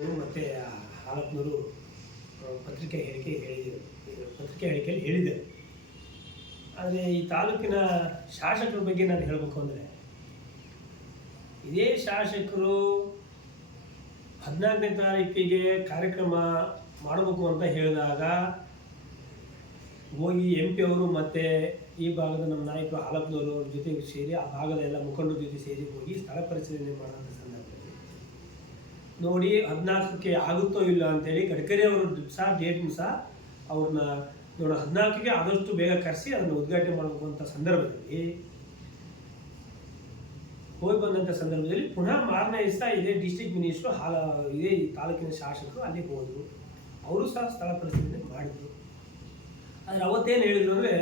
ಮತ್ತು ಹಾಲಪ್ಪನವರು ಪತ್ರಿಕೆ ಹೇಳಿಕೆಯಲ್ಲಿ ಹೇಳಿದ್ದಾರೆ. ಆದರೆ ಈ ತಾಲೂಕಿನ ಶಾಸಕರ ಬಗ್ಗೆ ನಾನು ಹೇಳಬೇಕು ಅಂದರೆ, ಇದೇ ಶಾಸಕರು 14ನೇ ತಾರೀಕಿಗೆ ಕಾರ್ಯಕ್ರಮ ಮಾಡಬೇಕು ಅಂತ ಹೇಳಿದಾಗ ಹೋಗಿ MP ಅವರು ಮತ್ತು ಈ ಭಾಗದ ನಮ್ಮ ನಾಯಕರು ಹಾಲಪ್ಪನವರು ಜೊತೆ ಸೇರಿ ಆ ಭಾಗದ ಎಲ್ಲ ಮುಖಂಡರ ಜೊತೆ ಸೇರಿ ಹೋಗಿ ಸ್ಥಳ ಪರಿಶೀಲನೆ ಮಾಡುವಂಥ ಸಂದರ್ಭದಲ್ಲಿ ನೋಡಿ 14ಕ್ಕೆ ಆಗುತ್ತೋ ಇಲ್ಲ ಅಂತೇಳಿ ಗಡ್ಕರಿ ಅವರು ಡೇಟ್ನು ಸಹ ಅವ್ರನ್ನ ನೋಡಿ 14ಕ್ಕೆ ಆದಷ್ಟು ಬೇಗ ಕರೆಸಿ ಅದನ್ನು ಉದ್ಘಾಟನೆ ಮಾಡಬೇಕು ಅಂತ ಸಂದರ್ಭದಲ್ಲಿ ಹೋಗಿ ಬಂದಂಥ ಸಂದರ್ಭದಲ್ಲಿ ಪುನಃ ಮಾರನೇ ದಿವಸ ಇದೇ ಡಿಸ್ಟ್ರಿಕ್ಟ್ ಮಿನಿಸ್ಟ್ರು ಇದೇ ತಾಲೂಕಿನ ಶಾಸಕರು ಅಲ್ಲಿ ಹೋದರು. ಅವರು ಸಹ ಸ್ಥಳ ಪರಿಶೀಲನೆ ಮಾಡಿದರು. ಆದರೆ ಅವತ್ತೇನು ಹೇಳಿದರು ಅಂದರೆ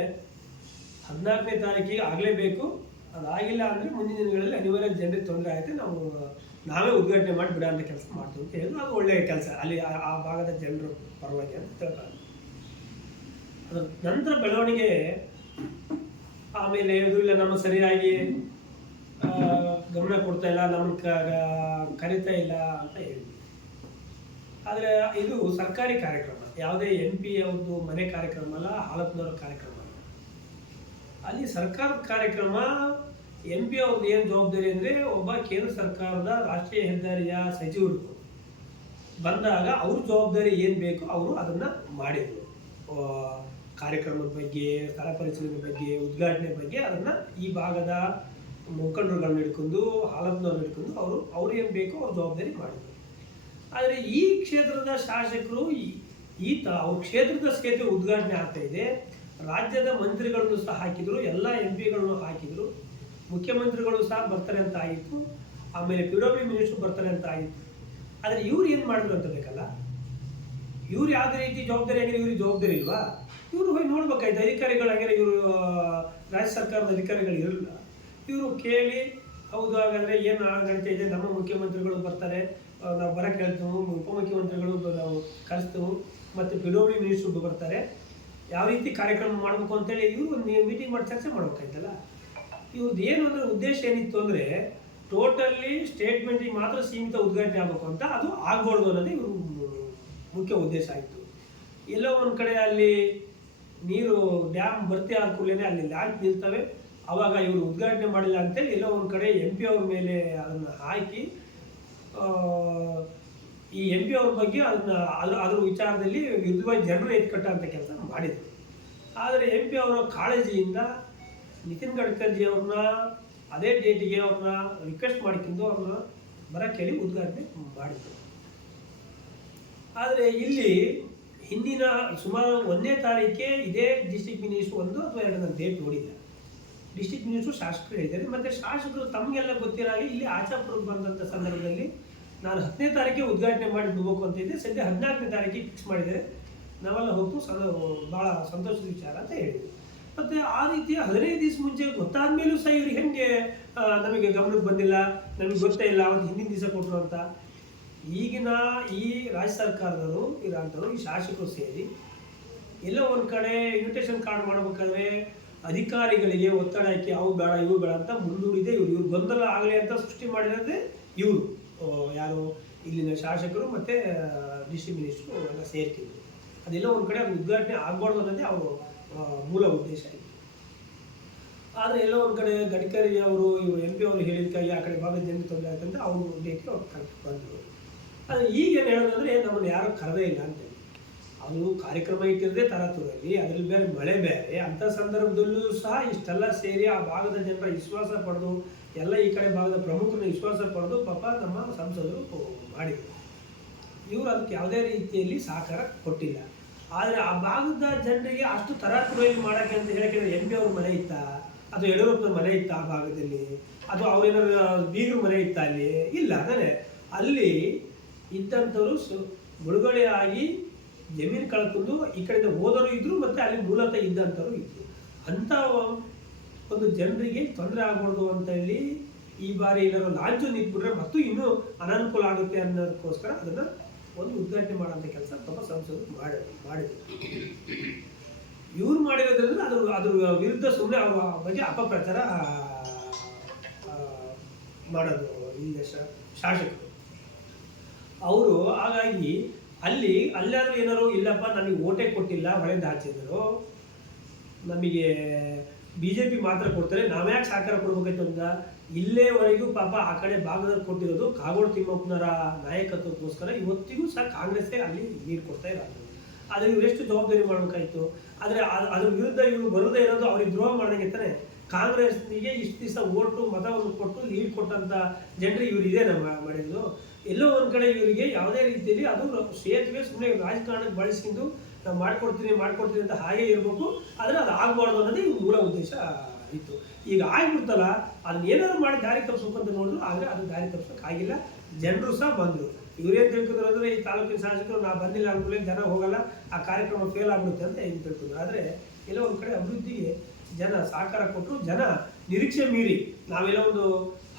14ನೇ ತಾರೀಕಿಗೆ ಆಗಲೇಬೇಕು, ಅದಾಗಿಲ್ಲ ಅಂದರೆ ಮುಂದಿನ ದಿನಗಳಲ್ಲಿ ಅನಿವಾರ್ಯ ಜನರಿಗೆ ತೊಂದರೆ ಆಗುತ್ತೆ, ನಾವೇ ಉದ್ಘಾಟನೆ ಮಾಡಿ ಬಿಡೋ ಅಂತ ಕೆಲಸ ಮಾಡ್ತೀವಿ ಅಂತ ಹೇಳಿದ್ರು. ಅದು ಒಳ್ಳೆಯ ಕೆಲಸ, ಅಲ್ಲಿ ಆ ಭಾಗದ ಜನರ ಪರವಾಗಿ ಅಂತ ತಿಳ್ಕೊಂಡು ಅದರ ನಂತರ ಬೆಳವಣಿಗೆ ಆಮೇಲೆ ಹೇಳಿದ್ರು ಇಲ್ಲ ನಮ್ಮ ಸರಿಯಾಗಿ ಗಮನ ಕೊಡ್ತಾ ಇಲ್ಲ, ನಮ್ಮನ್ನು ಕರೀತಾ ಇಲ್ಲ ಅಂತ ಹೇಳಿದ್ರು. ಆದರೆ ಇದು ಸರ್ಕಾರಿ ಕಾರ್ಯಕ್ರಮ, ಯಾವುದೇ MP ಅವ್ರದ್ದು ಮನೆ ಕಾರ್ಯಕ್ರಮ ಅಲ್ಲ, ಹಾಲಪ್ಪನವರ ಕಾರ್ಯಕ್ರಮ ಅಲ್ಲ. ಅಲ್ಲಿ ಸರ್ಕಾರದ ಕಾರ್ಯಕ್ರಮ. MP ಅವ್ರದ್ದು ಏನು ಜವಾಬ್ದಾರಿ ಅಂದರೆ, ಒಬ್ಬ ಕೇಂದ್ರ ಸರ್ಕಾರದ ರಾಷ್ಟ್ರೀಯ ಹೆದ್ದಾರಿಯ ಸಚಿವರು ಬಂದಾಗ ಅವ್ರ ಜವಾಬ್ದಾರಿ ಏನು ಬೇಕು ಅವರು ಅದನ್ನು ಮಾಡಿದರು. ಕಾರ್ಯಕ್ರಮದ ಬಗ್ಗೆ, ಸ್ಥಳ ಪರಿಶೀಲನೆ ಬಗ್ಗೆ, ಉದ್ಘಾಟನೆ ಬಗ್ಗೆ ಅದನ್ನು ಈ ಭಾಗದ ಮುಖಂಡರುಗಳನ್ನ ಹಿಡ್ಕೊಂಡು ಹಾಲಪ್ಪನವ್ರನ್ನ ಹಿಡ್ಕೊಂಡು ಅವ್ರು ಏನು ಬೇಕೋ ಅವ್ರ ಜವಾಬ್ದಾರಿ ಮಾಡಿದರು. ಆದರೆ ಈ ಕ್ಷೇತ್ರದ ಶಾಸಕರು ಅವ್ರ ಕ್ಷೇತ್ರದ ಸೇತುವೆ ಉದ್ಘಾಟನೆ ಆಗ್ತಾ ಇದೆ, ರಾಜ್ಯದ ಮಂತ್ರಿಗಳನ್ನು ಸಹ ಹಾಕಿದರು, ಎಲ್ಲ MP ಗಳನ್ನು ಹಾಕಿದರು, ಮುಖ್ಯಮಂತ್ರಿಗಳು ಸಹ ಬರ್ತಾರೆ ಅಂತ ಆಗಿತ್ತು, ಆಮೇಲೆ PWD ಮಿನಿಸ್ಟ್ರು ಬರ್ತಾರೆ ಅಂತ ಆಗಿತ್ತು. ಆದರೆ ಇವ್ರು ಏನು ಮಾಡಿದ್ರು ಅಂತ ಬೇಕಲ್ಲ, ಇವ್ರು ಯಾವುದೇ ರೀತಿ ಜವಾಬ್ದಾರಿ ಆಗಿರೋ ಇವ್ರಿಗೆ ಜವಾಬ್ದಾರಿ ಇಲ್ವಾ? ಇವರು ಹೋಗಿ ನೋಡ್ಬೇಕಾಯ್ತು, ಅಧಿಕಾರಿಗಳಾಗಿರೋ ಇವರು ರಾಜ್ಯ ಸರ್ಕಾರದ ಅಧಿಕಾರಿಗಳು ಇರಲಿಲ್ಲ. ಇವರು ಕೇಳಿ ಹೌದು ಹಾಗಾದರೆ ಏನು ನಡೀತಾ ಇದೆ, ನಮ್ಮ ಮುಖ್ಯಮಂತ್ರಿಗಳು ಬರ್ತಾರೆ, ನಾವು ಬರೋಕ್ಕೆ ಹೇಳ್ತೀವಿ, ಉಪಮುಖ್ಯಮಂತ್ರಿಗಳು ನಾವು ಕರೆಸ್ತೀವಿ, ಮತ್ತು PWD ಮಿನಿಸ್ಟ್ರು ಬರ್ತಾರೆ, ಯಾವ ರೀತಿ ಕಾರ್ಯಕ್ರಮ ಮಾಡಬೇಕು ಅಂತೇಳಿ ಇವರು ಒಂದು ಮೀಟಿಂಗ್ ಮಾಡಿ ಚರ್ಚೆ ಮಾಡ್ಬೇಕಾಯ್ತಲ್ಲ. ಇವ್ರದ್ದು ಏನು ಅಂದರೆ ಉದ್ದೇಶ ಏನಿತ್ತು ಅಂದರೆ, ಟೋಟಲ್ಲಿ ಸ್ಟೇಟ್ಮೆಂಟಿಗೆ ಮಾತ್ರ ಸೀಮಿತ ಉದ್ಘಾಟನೆ ಆಗಬೇಕು ಅಂತ, ಅದು ಆಗ್ಬಾರ್ದು ಅನ್ನೋದೇ ಇವರು ಮುಖ್ಯ ಉದ್ದೇಶ ಆಯಿತು. ಎಲ್ಲೋ ಒಂದು ಕಡೆ ಅಲ್ಲಿ ನೀರು ಡ್ಯಾಮ್ ಭರ್ತಿ ಆದ ಕೂಡಲೇ ಅಲ್ಲಿ ಲ್ಯಾಂಡ್ ನಿಲ್ತವೆ, ಆವಾಗ ಇವರು ಉದ್ಘಾಟನೆ ಮಾಡಿಲ್ಲ ಅಂತೇಳಿ ಎಲ್ಲೋ ಒಂದು ಕಡೆ MP ಅವ್ರ ಮೇಲೆ ಅದನ್ನು ಹಾಕಿ ಈ MP ಅವ್ರ ಬಗ್ಗೆ ಅದ್ರ ವಿಚಾರದಲ್ಲಿ ವಿರುದ್ಧವಾಗಿ ಜನರು ಎತ್ಕಟ್ಟಂಥ ಕೆಲಸ ಮಾಡಿದರು. ಆದರೆ MP ಅವರ ಕಾಳಜಿಯಿಂದ ನಿತಿನ್ ಗಡ್ಕರ್ಜಿ ಅವ್ರನ್ನ ಅದೇ ಡೇಟಿಗೆ ಅವ್ರನ್ನ ರಿಕ್ವೆಸ್ಟ್ ಮಾಡಿಕೊಂಡು ಅವ್ರನ್ನ ಬರೋಕ್ಕೆ ಹೇಳಿ ಉದ್ಘಾಟನೆ ಮಾಡಿದರು. ಆದರೆ ಇಲ್ಲಿ ಹಿಂದಿನ ಸುಮಾರು 1ನೇ ತಾರೀಕೆ ಇದೇ ಡಿಸ್ಟ್ರಿಕ್ಟ್ ಮಿನಿಸ್ಟ್ರು 1 ಅಥವಾ 2 ನಾನು ಡೇಟ್ ನೋಡಿದ್ದೆ. ಡಿಸ್ಟ್ರಿಕ್ಟ್ ಮಿನಿಸ್ಟ್ರು ಶಾಸಕರು ಹೇಳಿದ್ದಾರೆ, ಮತ್ತು ಶಾಸಕರು ತಮಗೆಲ್ಲ ಗೊತ್ತಿರಾಗಿ ಇಲ್ಲಿ ಆಚಾಪುರಕ್ಕೆ ಬಂದಂಥ ಸಂದರ್ಭದಲ್ಲಿ ನಾನು 10ನೇ ತಾರೀಕಿಗೆ ಉದ್ಘಾಟನೆ ಮಾಡಿ ಬಿಡಬೇಕು ಅಂತ ಇದ್ದೆ, ಸದ್ಯ 14ನೇ ತಾರೀಕಿಗೆ ಫಿಕ್ಸ್ ಮಾಡಿದರೆ ನಾವೆಲ್ಲ ಹೋಗ್ತು, ಭಾಳ ಸಂತೋಷದ ವಿಚಾರ ಅಂತ ಹೇಳಿದ್ರು. ಮತ್ತು ಆ ರೀತಿಯ 15 ದಿವಸ ಮುಂಚೆ ಗೊತ್ತಾದ ಮೇಲೂ ಸಹ ಇವ್ರಿಗೆ ಹೆಂಗೆ ನಮಗೆ ಗಮನಕ್ಕೆ ಬಂದಿಲ್ಲ, ನಮಗೆ ಗೊತ್ತೇ ಇಲ್ಲ, ಅವತ್ತು ಹಿಂದಿನ ದಿವಸ ಕೊಟ್ಟರು ಅಂತ. ಈಗಿನ ಈ ರಾಜ್ಯ ಸರ್ಕಾರದವರು ಇರೋಂಥವ್ರು ಈ ಶಾಸಕರು ಸೇರಿ ಎಲ್ಲೋ ಒಂದು ಕಡೆ ಇನ್ವಿಟೇಷನ್ ಕಾರ್ಡ್ ಮಾಡಬೇಕಾದ್ರೆ ಅಧಿಕಾರಿಗಳಿಗೆ ಒತ್ತಡ ಹಾಕಿ ಅವು ಬೇಡ ಇವು ಬೇಡ ಅಂತ ಮುಂದೂಡಿದೆ. ಇವ್ರು ಗೊಂದಲ ಆಗಲಿ ಅಂತ ಸೃಷ್ಟಿ ಮಾಡಿರೋದೇ ಇವರು, ಯಾರು ಇಲ್ಲಿನ ಶಾಸಕರು ಮತ್ತು ಡಿಸ್ಟ್ರಿಕ್ಟ್ ಮಿನಿಸ್ಟ್ರು ಎಲ್ಲ ಸೇರ್ತಿದ್ರು. ಅದೆಲ್ಲ ಒಂದು ಕಡೆ ಅದು ಉದ್ಘಾಟನೆ ಆಗಬಾರ್ದು ಅನ್ನೋದೇ ಅವರು ಮೂಲ ಉದ್ದೇಶ ಆಯಿತು. ಆದರೆ ಎಲ್ಲೋ ಒಂದು ಕಡೆ ಗಡ್ಕರಿ ಅವರು ಇವರು MP ಅವರು ಹೇಳಿದಕ್ಕಾಗಿ ಆ ಕಡೆ ಭಾಗದ ಜನರಿಗೆ ತೊಂದರೆ ಆಯ್ತು ಅಂತ ಅವರು ಡೇಟ್ಗೆ ಅವ್ರು ಕರೆಕ್ಟ್ ಬಂದರು. ಆದರೆ ಈಗೇನು ಹೇಳೋದಂದರೆ ನಮ್ಮನ್ನು ಯಾರೂ ಕರೆದೇ ಇಲ್ಲ ಅಂತೇಳಿ, ಅದು ಕಾರ್ಯಕ್ರಮ ಇಟ್ಟಿರದೆ ತರಾತುರಲ್ಲಿ, ಅದರಲ್ಲಿ ಬೇರೆ ಮಳೆ ಬೇರೆ, ಅಂಥ ಸಂದರ್ಭದಲ್ಲೂ ಸಹ ಇಷ್ಟೆಲ್ಲ ಸೇರಿ ಆ ಭಾಗದ ಜನರ ವಿಶ್ವಾಸ ಪಡೆದು ಎಲ್ಲ ಈ ಕಡೆ ಭಾಗದ ಪ್ರಮುಖರನ್ನ ವಿಶ್ವಾಸ ಪಡೆದು ಪಾಪ ನಮ್ಮ ಸಂಸದರು ಮಾಡಿದರು. ಇವರು ಅದಕ್ಕೆ ಯಾವುದೇ ರೀತಿಯಲ್ಲಿ ಸಹಕಾರ ಕೊಟ್ಟಿಲ್ಲ. ಆದರೆ ಆ ಭಾಗದ ಜನರಿಗೆ ಅಷ್ಟು ತರಾತುರಿಯಲ್ಲಿ ಮಾಡೋಕ್ಕೆ ಅಂತ ಹೇಳಕ್ಕೆ MP ಅವ್ರ ಮನೆ ಇತ್ತಾ, ಅಥವಾ ಯಡಿಯೂರಪ್ಪನ ಮನೆ ಇತ್ತ ಆ ಭಾಗದಲ್ಲಿ, ಅಥವಾ ಅವ್ರೇನಾದ್ರು ಬೀಗರ ಮನೆ ಇತ್ತ ಅಲ್ಲಿ ಇಲ್ಲ. ಅಂದರೆ ಅಲ್ಲಿ ಇದ್ದಂಥವ್ರು ಮುಳುಗಡೆ ಆಗಿ ಜಮೀನು ಕಳ್ಕೊಂಡು ಈ ಕಡೆಯಿಂದ ಹೋದವರು ಇದ್ದರು, ಮತ್ತು ಅಲ್ಲಿ ಮೂಲತಃ ಇದ್ದಂಥವ್ರು ಇದ್ದರು. ಅಂಥ ಒಂದು ಜನರಿಗೆ ತೊಂದರೆ ಆಗ್ಬಾರ್ದು ಅಂತ ಹೇಳಿ ಈ ಬಾರಿ ಎಲ್ಲರೂ ಲಾಂಚು ನಿಂತ್ಬಿಟ್ರೆ ಮತ್ತು ಇನ್ನೂ ಅನಾನುಕೂಲ ಆಗುತ್ತೆ ಅನ್ನೋದಕ್ಕೋಸ್ಕರ ಅದನ್ನು ಒಂದು ಉದ್ಘಾಟನೆ ಮಾಡೋಂಥ ಕೆಲಸ ಪಾಪ ಸಂಸದರು ಮಾಡಿದರು. ಇವ್ರು ಮಾಡಿರೋದ್ರಿಂದ ಅದ್ರ ವಿರುದ್ಧ ಸುಮ್ಮನೆ ಅವರ ಬಗ್ಗೆ ಅಪಪ್ರಚಾರ ಮಾಡೋದು ಇಲ್ಲಿನ ಶಾಸಕರು. ಅವರು ಹಾಗಾಗಿ ಅಲ್ಲಾರು ಏನಾರು ಇಲ್ಲಪ್ಪ ನಮಗೆ ಓಟೇ ಕೊಟ್ಟಿಲ್ಲ ಹೊಳೆದು ಹಾಚಿದ್ರು, ನಮಗೆ BJP ಮಾತ್ರ ಕೊಡ್ತಾರೆ, ನಾವ್ಯಾಕೆ ಸಹಕಾರ ಕೊಡ್ಬೇಕೈತೆ ಅಂತ ಇಲ್ಲೇವರೆಗೂ ಪಾಪ ಆ ಕಡೆ ಭಾಗದಲ್ಲಿ ಕೊಟ್ಟಿರೋದು ಕಾಗೋಡು ತಿಮ್ಮಪ್ಪನವರ ನಾಯಕತ್ವಕ್ಕೋಸ್ಕರ ಇವತ್ತಿಗೂ ಸಹ ಕಾಂಗ್ರೆಸ್ಗೆ ಅಲ್ಲಿ ನೀರು ಕೊಡ್ತಾ ಇರೋದು. ಆದರೆ ಇವ್ರು ಎಷ್ಟು ಜವಾಬ್ದಾರಿ ಮಾಡಬೇಕಾಯ್ತು. ಆದರೆ ಅದ್ರ ವಿರುದ್ಧ ಇವರು ಬರೋದೇ ಇರೋದು ಅವ್ರಿಗೆ ದ್ರೋಹ ಮಾಡಿದಂಗೆ ತಾನೆ. ಕಾಂಗ್ರೆಸ್ನಿಗೆ ಇಷ್ಟು ದಿವಸ ಓಟು ಮತವನ್ನು ಕೊಟ್ಟು ಲೀಡ್ ಕೊಟ್ಟಂಥ ಜನರು ಇವರು ಇದೇನ ಮಾಡಿದ್ರು. ಎಲ್ಲೋ ಒಂದು ಕಡೆ ಇವರಿಗೆ ಯಾವುದೇ ರೀತಿಯಲ್ಲಿ ಅದು ಸೇತುವೆ ಸುಮ್ಮನೆ ರಾಜಕಾರಣಕ್ಕೆ ಬಳಸಿದ್ದು ನಾವು ಮಾಡ್ಕೊಡ್ತೀನಿ ಅಂತ ಹಾಗೆ ಇರಬೇಕು, ಆದರೆ ಅದು ಆಗಬಾರ್ದು ಅನ್ನೋದೇ ಇವ್ರ ಮೂಲ ಉದ್ದೇಶ ಇತ್ತು. ಈಗ ಆಗ್ಬಿಡ್ತಲ್ಲ, ಅದನ್ನ ಏನಾದ್ರು ಮಾಡಿ ದಾರಿ ತಪ್ಪಿಸ್ಬೇಕಂತ ನೋಡಿದ್ರು, ಆದರೆ ಅದು ದಾರಿ ತಪ್ಪಿಸೋಕ್ಕಾಗಿಲ್ಲ. ಜನರು ಸಹ ಬಂದರು. ಇವರೇನು ತಿಳ್ಕೊಂಡ್ರು ಅಂದರೆ ಈ ತಾಲೂಕಿನ ಶಾಸಕರು ನಾವು ಬಂದಿಲ್ಲ ಅಂದ್ಮೇಲೆ ಜನ ಹೋಗಲ್ಲ, ಆ ಕಾರ್ಯಕ್ರಮ ಫೇಲ್ ಆಗ್ಬಿಡುತ್ತೆ ಅಂತ ಏನು ತಿಳ್ಕೊಂಡ್ರು. ಆದರೆ ಎಲ್ಲೋ ಒಂದು ಕಡೆ ಅಭಿವೃದ್ಧಿಗೆ ಜನ ಸಹಕಾರ ಕೊಟ್ಟರು. ಜನ ನಿರೀಕ್ಷೆ ಮೀರಿ ನಾವೆಲ್ಲ ಒಂದು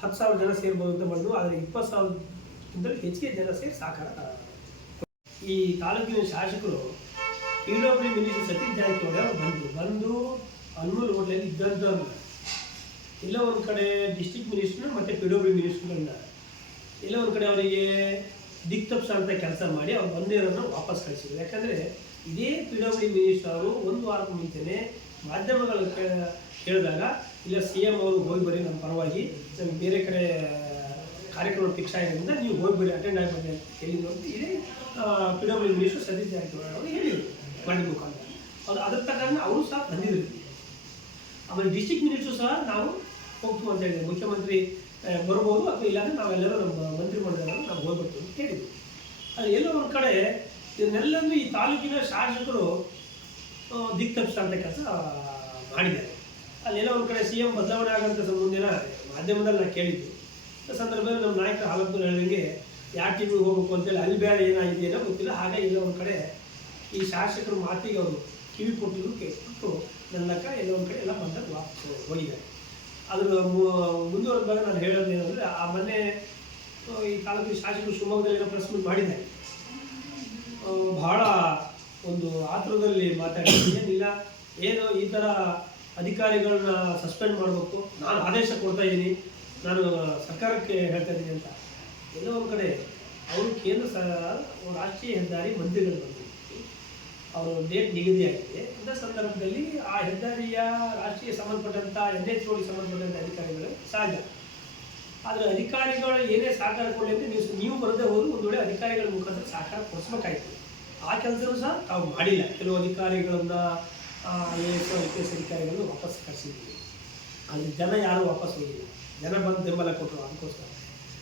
10,000 ಜನ ಸೇರ್ಬೋದು ಅಂತ ಮಾಡಿದ್ವು, ಆದರೆ 20,000ಕ್ಕಿಂತ ಹೆಚ್ಚಿಗೆ ಜನ ಸೇರಿ ಸಹಕಾರ. ಈ ತಾಲೂಕಿನ ಶಾಸಕರು PWD ಮಿನಿಸ್ಟರ್ ಸತೀಶ್ ಜಾರಕಿಹೊಳಿ ಅವರು ಬಂದು ಅನ್ಮೂಲ್ ಹೋಟ್ಲಲ್ಲಿ ಇದ್ದಂಥವ್ರನ್ನ ಎಲ್ಲ ಒಂದು ಕಡೆ ಡಿಸ್ಟ್ರಿಕ್ಟ್ ಮಿನಿಸ್ಟ್ರು ಮತ್ತು PWD ಮಿನಿಸ್ಟ್ರುಗಳನ್ನ ಎಲ್ಲ ಒಂದು ಕಡೆ ಅವರಿಗೆ ದಿಕ್ ತಪ್ಪಿಸೋಂಥ ಕೆಲಸ ಮಾಡಿ ಅವ್ರು ಬಂದಿರೋನ್ನ ವಾಪಸ್ ಕಳಿಸಿದ್ರು. ಯಾಕಂದರೆ ಇದೇ PWD ಮಿನಿಸ್ಟರ್ ಅವರು ಒಂದು ವಾರಕ್ಕೆ ಮುಂಚೆನೇ ಮಾಧ್ಯಮಗಳು ಕೇಳಿದಾಗ ಇಲ್ಲ CM ಅವರು ಹೋಗಿ ಬರ್ರಿ ನಮ್ಮ ಪರವಾಗಿ, ನಮಗೆ ಬೇರೆ ಕಡೆ ಕಾರ್ಯಕ್ರಮ ಫಿಕ್ಸ್ ಆಗಿರೋದ್ರಿಂದ ನೀವು ಹೋಗಿ ಬರ್ರಿ ಅಟೆಂಡ್ ಆಗಬೇಡಿ ಅಂತ ಹೇಳಿದ್ರು ಅಂತ ಇದೇ PWD ಮಿನಿಸ್ಟರ್ ಸತೀಶ್ ಜಾರಕಿಹೊಳಿ ಅವರು ಹೇಳಿದರು ಮಾಡಿದ ಮುಖಾಂತರ. ಅದ್ರ ತಕ್ಕಂಗೆ ಅವರು ಸಹ ಬಂದಿದ್ರು. ಆಮೇಲೆ ಡಿಸ್ಟ್ರಿಕ್ಟ್ ಮಿನಿಸ್ಟ್ರು ಸಹ ನಾವು ಹೋಗ್ತೀವಿ ಅಂತ ಹೇಳಿದ್ರು, ಮುಖ್ಯಮಂತ್ರಿ ಬರ್ಬೋದು ಅಥವಾ ಇಲ್ಲಾಂದರೆ ನಾವೆಲ್ಲರೂ ನಮ್ಮ ಮಂತ್ರಿಮಂಡಲವನ್ನು ನಾವು ಹೋಗ್ಬೇಕು ಅಂತ ಹೇಳಿದ್ವಿ. ಅದು ಎಲ್ಲೋ ಒಂದು ಕಡೆ ಇದನ್ನೆಲ್ಲರೂ ಈ ತಾಲೂಕಿನ ಶಾಸಕರು ದಿಕ್ ತಪ್ಪಿಸೋಂಥ ಕೆಲಸ ಮಾಡಿದ್ದಾರೆ. ಅಲ್ಲೆಲ್ಲ ಒಂದು ಕಡೆ CM ಬದಲಾವಣೆ ಆಗೋಂಥ ಮುಂದಿನ ಮಾಧ್ಯಮದಲ್ಲಿ ನಾನು ಕೇಳಿದ್ದು ಸಂದರ್ಭದಲ್ಲಿ ನಮ್ಮ ನಾಯಕರು ಹಾಲಪ್ಪರು ಹೇಳಿದಂಗೆ ಯಾವ ಟೀಮಿಗೆ ಹೋಗ್ಬೇಕು ಅಂತೇಳಿ ಅಲ್ಲಿ ಬೇರೆ ಏನಾಗಿದೆ ಏನೋ ಗೊತ್ತಿಲ್ಲ. ಹಾಗಾಗಿ ಎಲ್ಲ ಒಂದು ಕಡೆ ಈ ಶಾಸಕರ ಮಾತಿಗೆ ಅವರು ಕಿವಿ ಕೊಟ್ಟು ನನ್ನ ಲೆಕ್ಕ ಎಲ್ಲ ಒಂದು ಕಡೆ ಎಲ್ಲ ಬಂದಾಗ ವಾಪಸ್ ಹೋಗಿದ್ದಾರೆ. ಅದ್ರ ಮುಂದುವರೆದಾಗ ನಾನು ಹೇಳೋದು ಏನಂದರೆ, ಆ ಮೊನ್ನೆ ಈ ತಾಲೂಕಿನ ಶಾಸಕರು ಶಿವಮೊಗ್ಗದಲ್ಲಿ ಏನೋ ಪ್ರೆಸ್ ಮೀಟ್ ಮಾಡಿದ್ದಾರೆ. ಬಹಳ ಒಂದು ಆತುರದಲ್ಲಿ ಮಾತಾಡಿದ್ದೀನಿ. ಏನಿಲ್ಲ, ಏನು ಈ ಥರ ಅಧಿಕಾರಿಗಳನ್ನ ಸಸ್ಪೆಂಡ್ ಮಾಡಬೇಕು, ನಾನು ಆದೇಶ ಕೊಡ್ತಾ ಇದ್ದೀನಿ, ನಾನು ಸರ್ಕಾರಕ್ಕೆ ಹೇಳ್ತಾ ಇದ್ದೀನಿ ಅಂತ. ಎಲ್ಲೋ ಒಂದು ಕಡೆ ಅವರು ಕೇಂದ್ರ ರಾಷ್ಟ್ರೀಯ ಹೆದ್ದಾರಿ ಮಂತ್ರಿಗಳು ಬಂದಿದ್ದು, ಅವರು ಡೇಟ್ ನಿಗದಿಯಾಗಿದೆ ಅಂತ ಸಂದರ್ಭದಲ್ಲಿ ಆ ಹೆದ್ದಾರಿಯ ರಾಷ್ಟ್ರೀಯ ಸಂಬಂಧಪಟ್ಟಂಥ NH ರೋಡಿಗೆ ಸಂಬಂಧಪಟ್ಟಂಥ ಅಧಿಕಾರಿಗಳು ಸಹಜ. ಆದರೆ ಅಧಿಕಾರಿಗಳು ಏನೇ ಸಹಕಾರ ಕೊಡಲಿ ಅಂತ ನೀವು ಬರದೇ ಹೋದ್ರು ಒಂದು ವೇಳೆ ಅಧಿಕಾರಿಗಳ ಮುಖಾಂತರ ಸಹಕಾರ ಕೊಡಿಸ್ಬೇಕಾಯ್ತು. ಆ ಕೆಲಸವೂ ಸಹ ತಾವು ಮಾಡಿಲ್ಲ. ಕೆಲವು ಅಧಿಕಾರಿಗಳನ್ನ IAS IPS ಅಧಿಕಾರಿಗಳನ್ನು ವಾಪಸ್ ಕಳಿಸಿದ್ದೀವಿ. ಅಲ್ಲಿ ಜನ ಯಾರೂ ವಾಪಸ್ ಹೋಗಿಲ್ಲ, ಜನ ಬಂದು ಬೆಂಬಲ ಕೊಟ್ಟರು ಅದಕ್ಕೋಸ್ಕರ.